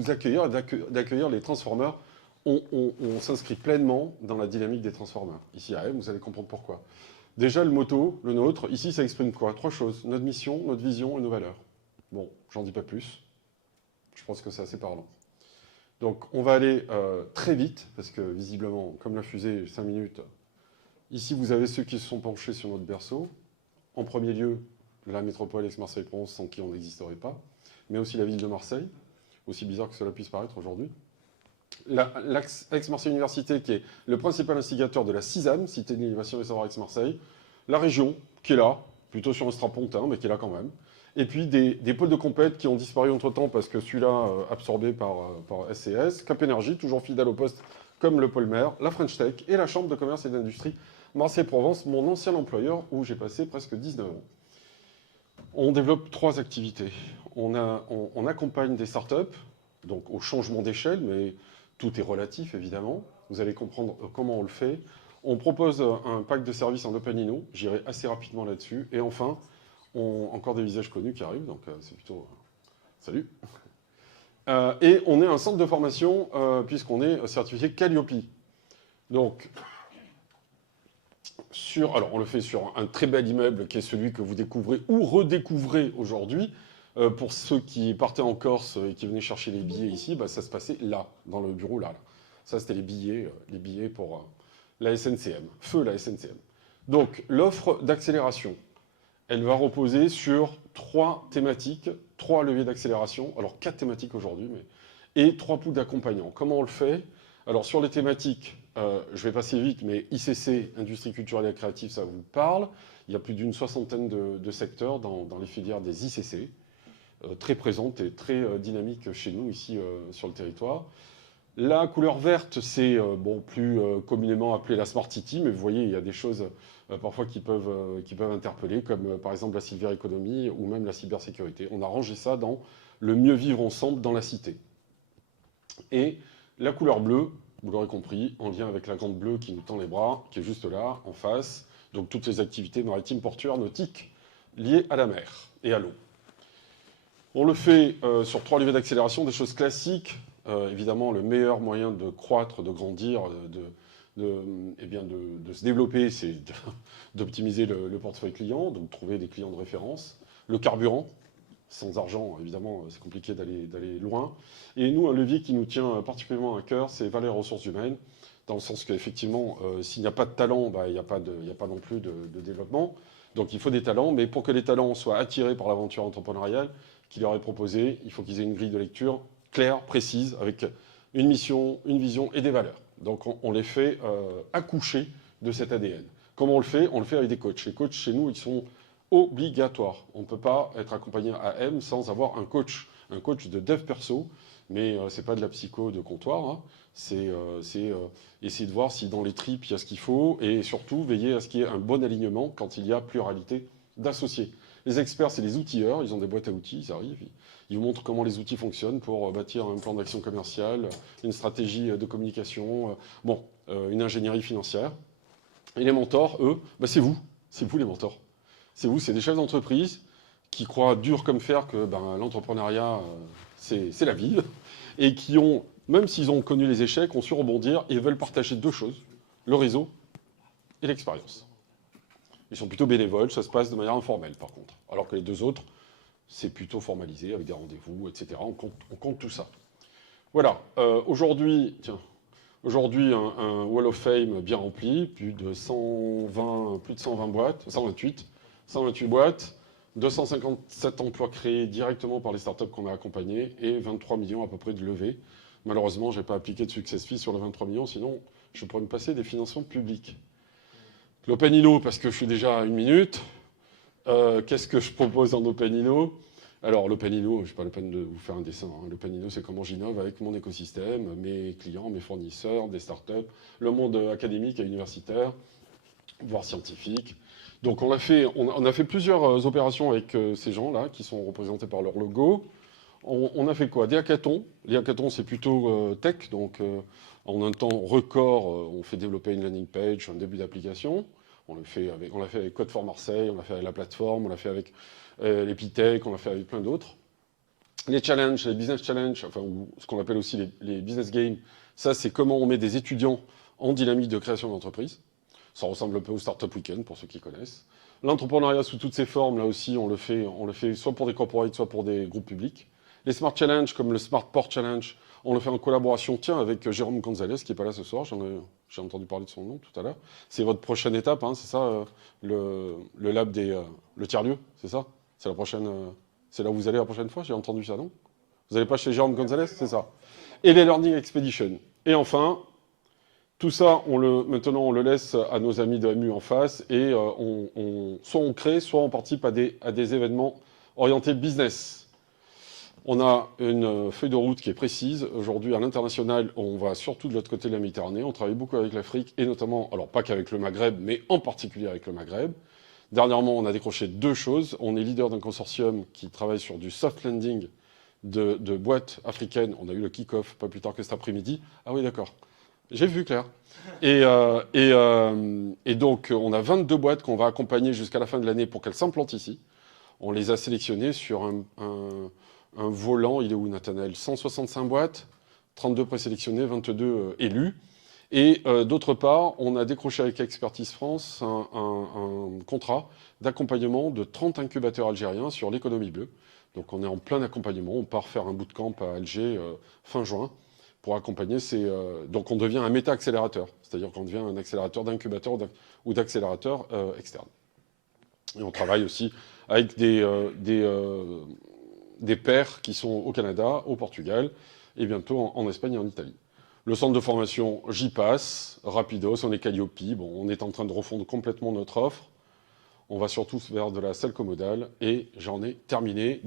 vous accueillir et d'accueillir les transformers. On s'inscrit pleinement dans la dynamique des transformers. Ici à M, vous allez comprendre pourquoi. Déjà, le motto, le nôtre, ici, ça exprime quoi? 3 choses. Notre mission, notre vision et nos valeurs. Bon, j'en dis pas plus. Je pense que c'est assez parlant. Donc, on va aller très vite, parce que visiblement, comme la fusée, 5 minutes. Ici, vous avez ceux qui se sont penchés sur notre berceau. En premier lieu, la métropole Aix-Marseille-Provence, sans qui on n'existerait pas, mais aussi la ville de Marseille, aussi bizarre que cela puisse paraître aujourd'hui. L'Aix-Marseille Université, qui est le principal instigateur de la CISAM, Cité de l'Innovation et des Savoirs Aix-Marseille. La région, qui est là, plutôt sur un strapontin, mais qui est là quand même. Et puis des pôles de compète qui ont disparu entre-temps parce que celui-là, absorbé par SCS. Cap Énergie, toujours fidèle au poste, comme le pôle Mer, la French Tech et la Chambre de commerce et d'industrie Marseille-Provence, mon ancien employeur, où j'ai passé presque 19 ans. On développe 3 activités. On accompagne des startups, donc au changement d'échelle, mais tout est relatif, évidemment. Vous allez comprendre comment on le fait. On propose un pack de services en OpenInno. J'irai assez rapidement là-dessus. Et enfin, encore des visages connus qui arrivent, donc c'est plutôt... salut. Et on est un centre de formation, puisqu'on est certifié Calliope. Donc, alors on le fait sur un très bel immeuble, qui est celui que vous découvrez ou redécouvrez aujourd'hui. Pour ceux qui partaient en Corse et qui venaient chercher les billets ici, bah, ça se passait là, dans le bureau là. Ça, c'était les billets pour la SNCM, feu la SNCM. Donc, l'offre d'accélération, elle va reposer sur 3 thématiques, 3 leviers d'accélération, alors 4 thématiques aujourd'hui, et 3 poules d'accompagnant. Comment on le fait? Alors, sur les thématiques, je vais passer vite, mais ICC, Industrie culturelle et créative, ça vous parle. Il y a plus d'une 60aine de secteurs dans les filières des ICC. Très présente et très dynamique chez nous, ici, sur le territoire. La couleur verte, c'est plus communément appelé la Smart City, mais vous voyez, il y a des choses parfois qui peuvent interpeller, comme par exemple la Silver Economy ou même la cybersécurité. On a rangé ça dans le mieux vivre ensemble dans la cité. Et la couleur bleue, vous l'aurez compris, en lien avec la grande bleue qui nous tend les bras, qui est juste là, en face. Donc toutes les activités maritimes, portuaires, nautiques, liées à la mer et à l'eau. On le fait sur 3 leviers d'accélération, des choses classiques. Évidemment, le meilleur moyen de croître, de grandir, de se développer, c'est d'optimiser le portefeuille client, donc trouver des clients de référence. Le carburant, sans argent, évidemment, c'est compliqué d'aller loin. Et nous, un levier qui nous tient particulièrement à cœur, c'est valeurs ressources humaines, dans le sens qu'effectivement, s'il n'y a pas de talent, bah, il n'y a pas non plus de développement. Donc il faut des talents, mais pour que les talents soient attirés par l'aventure entrepreneuriale qu'il leur est proposée, il faut qu'ils aient une grille de lecture claire, précise, avec une mission, une vision et des valeurs. Donc on les fait accoucher de cet ADN. Comment on le fait? On le fait avec des coachs. Les coachs, chez nous, ils sont obligatoires. On ne peut pas être accompagné à M sans avoir un coach de dev perso, mais ce n'est pas de la psycho de comptoir. Hein. C'est essayer de voir si dans les tripes, il y a ce qu'il faut, et surtout veiller à ce qu'il y ait un bon alignement quand il y a pluralité d'associés. Les experts, c'est les outilleurs, ils ont des boîtes à outils, ils arrivent, ils vous montrent comment les outils fonctionnent pour bâtir un plan d'action commerciale, une stratégie de communication, une ingénierie financière. Et les mentors, eux, bah c'est vous les mentors. C'est vous, c'est des chefs d'entreprise qui croient dur comme fer que l'entrepreneuriat, c'est la vie, et qui ont, même s'ils ont connu les échecs, ont su rebondir et veulent partager 2 choses, le réseau et l'expérience. Ils sont plutôt bénévoles, ça se passe de manière informelle par contre. Alors que les 2 autres, c'est plutôt formalisé avec des rendez-vous, etc. On compte tout ça. Voilà, aujourd'hui, un Wall of Fame bien rempli, plus de 120 boîtes, 128 boîtes, 257 emplois créés directement par les startups qu'on a accompagnés et 23 millions à peu près de levées. Malheureusement, je n'ai pas appliqué de success fee sur les 23 millions, sinon je pourrais me passer des financements publics. L'OpenInno, parce que je suis déjà à 1 minute. Qu'est-ce que je propose en OpenInno? Alors, l'OpenInno, je n'ai pas la peine de vous faire un dessin. Hein. L'OpenInno, c'est comment j'innove avec mon écosystème, mes clients, mes fournisseurs, des startups, le monde académique et universitaire, voire scientifique. Donc, on a fait plusieurs opérations avec ces gens-là, qui sont représentés par leur logo. On a fait quoi? Des hackathons. Les hackathons, c'est plutôt tech, donc en un temps record, on fait développer une landing page, un début d'application. On l'a fait avec Code for Marseille, on l'a fait avec la plateforme, on l'a fait avec l'Epitech, on l'a fait avec plein d'autres. Les challenges, les business challenges, enfin, ou ce qu'on appelle aussi les business games, ça, c'est comment on met des étudiants en dynamique de création d'entreprise. Ça ressemble un peu au Startup Weekend, pour ceux qui connaissent. L'entrepreneuriat sous toutes ses formes, là aussi, on le fait soit pour des corporates, soit pour des groupes publics. Les Smart Challenge, comme le Smart Port Challenge, on le fait en collaboration, tiens, avec Jérôme Gonzalez, qui n'est pas là ce soir, j'ai entendu parler de son nom tout à l'heure. C'est votre prochaine étape, hein, c'est ça, le lab le tiers-lieu, c'est ça? C'est la prochaine, c'est là où vous allez la prochaine fois, j'ai entendu ça, non? Vous n'allez pas chez Jérôme Gonzalez, c'est ça? Et les Learning Expedition. Et enfin, tout ça, maintenant, on le laisse à nos amis de MU en face et soit on crée, soit on participe à des événements orientés business. On a une feuille de route qui est précise. Aujourd'hui, à l'international, on va surtout de l'autre côté de la Méditerranée. On travaille beaucoup avec l'Afrique et notamment, alors pas qu'avec le Maghreb, mais en particulier avec le Maghreb. Dernièrement, on a décroché 2 choses. On est leader d'un consortium qui travaille sur du soft landing de boîtes africaines. On a eu le kick-off pas plus tard que cet après-midi. Ah oui, d'accord. J'ai vu, Claire. Et donc, on a 22 boîtes qu'on va accompagner jusqu'à la fin de l'année pour qu'elles s'implantent ici. On les a sélectionnées sur un volant, il est où, Nathanaël? 165 boîtes, 32 présélectionnés, 22 élus. Et d'autre part, on a décroché avec Expertise France un contrat d'accompagnement de 30 incubateurs algériens sur l'économie bleue. Donc on est en plein accompagnement, on part faire un bootcamp à Alger fin juin pour accompagner donc on devient un méta-accélérateur, c'est-à-dire qu'on devient un accélérateur d'incubateur ou d'accélérateur externe. Et on travaille aussi avec des pairs qui sont au Canada, au Portugal et bientôt en Espagne et en Italie. Le centre de formation, j'y passe, rapidos, on est Calliope, bon, on est en train de refondre complètement notre offre. On va surtout vers de la selco-modale et j'en ai terminé.